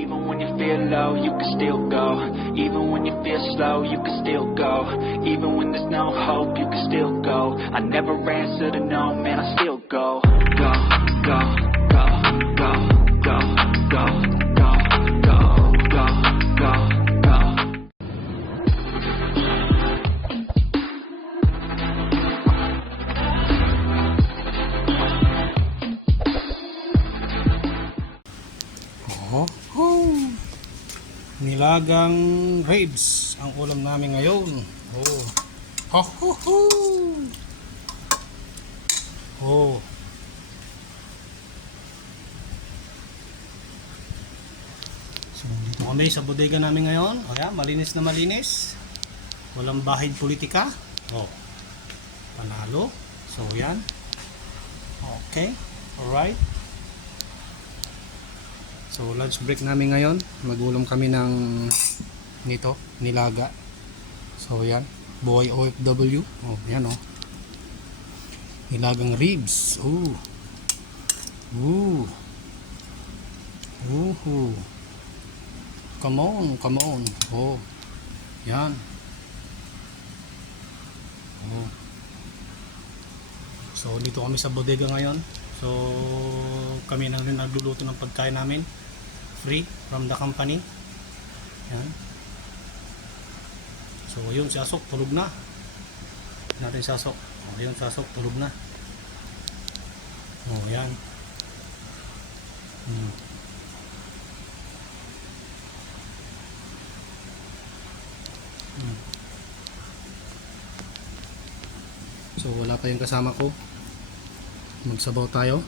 Even when you feel low, you can still go. Even when you feel slow, you can still go. Even when there's no hope, you can still go. I never answer to no, man, I still go. Go, go, go, go, go, go, go, go, go, go, go. Nilagang ribs ang ulam namin ngayon. Oh. Ho ho ho. Oh. So dito kami sa bodega namin ngayon. O yan, malinis na malinis. Walang bahid politika. Oh. Panalo. So yan. Okay. Alright. So lunch break namin ngayon, magulam kami ng nito, nilaga. So yan, buhay OFW. Oh, yan oh. Nilagang ribs. Ooh. Ooh. Ooh. Come on, come on. Oh. Yan. Oh. So dito kami sa bodega ngayon. So kami na rin nagluluto ng pagkain namin. Free from the company. Yan. So yun, si Asok tulog na. Natin si Asok. Oh, yun, si Asok tulog na. Oh, yan. So wala pa yung kasama ko. Magsabaw tayo.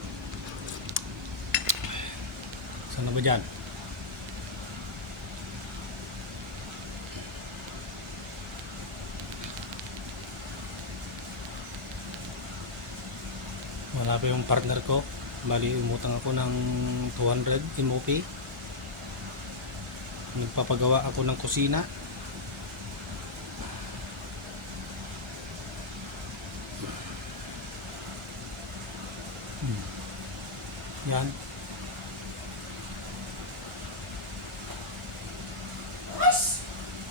Saan na ba dyan? Wala pa yung partner ko. Bali umutang ako ng 200 MOP. Nagpapagawa ako ng kusina. Yan.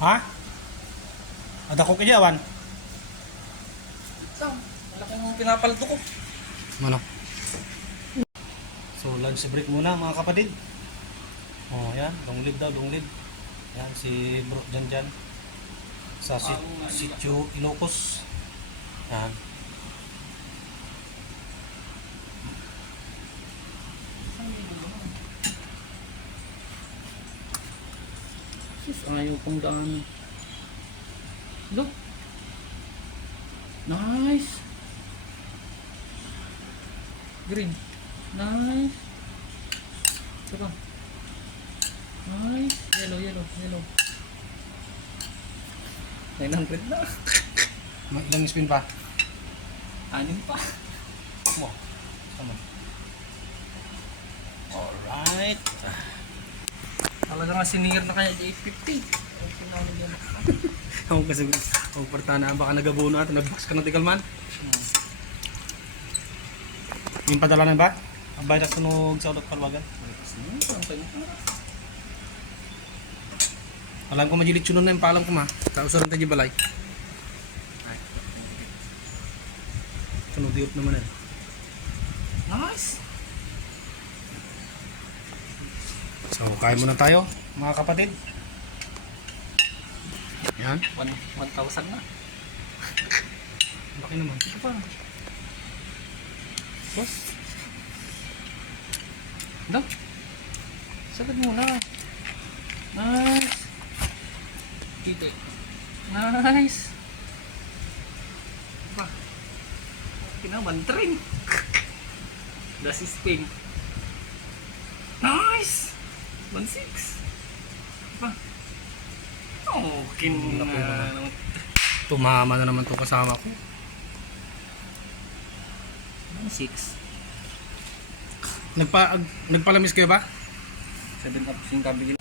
Ha? Ada ko kajawan? Ito, malaki mong pinapaldo ko. Ano? So lunch break muna mga kapatid. Oh, yan, donglid daw, donglid. Yan si Bro Janjan sa Sitio Ilocos. Yan. Sus, ayaw kong daan. Look. Nice. Green. Nice. Ito pa. Nice. Yellow, yellow, yellow. 900 na. May ilang spin pa? 6 pa. Mo. Sama. Alright. Talaga nga siningir na kaya J50. Ang pinalo yan. Ako kasi ang partanaan baka nagabuno at nagbox ka ng tikalman. Yung padala na ba? Ang bayad at sunog sa udot kalwagan. Alam ko majilit yun na yung paalam ko ma. Kausaran tayo balay. Sunog diot naman eh. Nice. So kain muna tayo mga kapatid. Yan. 1,000 na. Laki naman. Ito pa. Boss. Ito. Sagad muna. Nice. Dito. Nice. Ito pa. Kinabantrain. Das is pink. Nice. 1,600. Ito pa. Okay na naman. Tumama na naman itong kasama ko. 1,600. Nagpalamis kayo ba? 7 tapos yung kabili.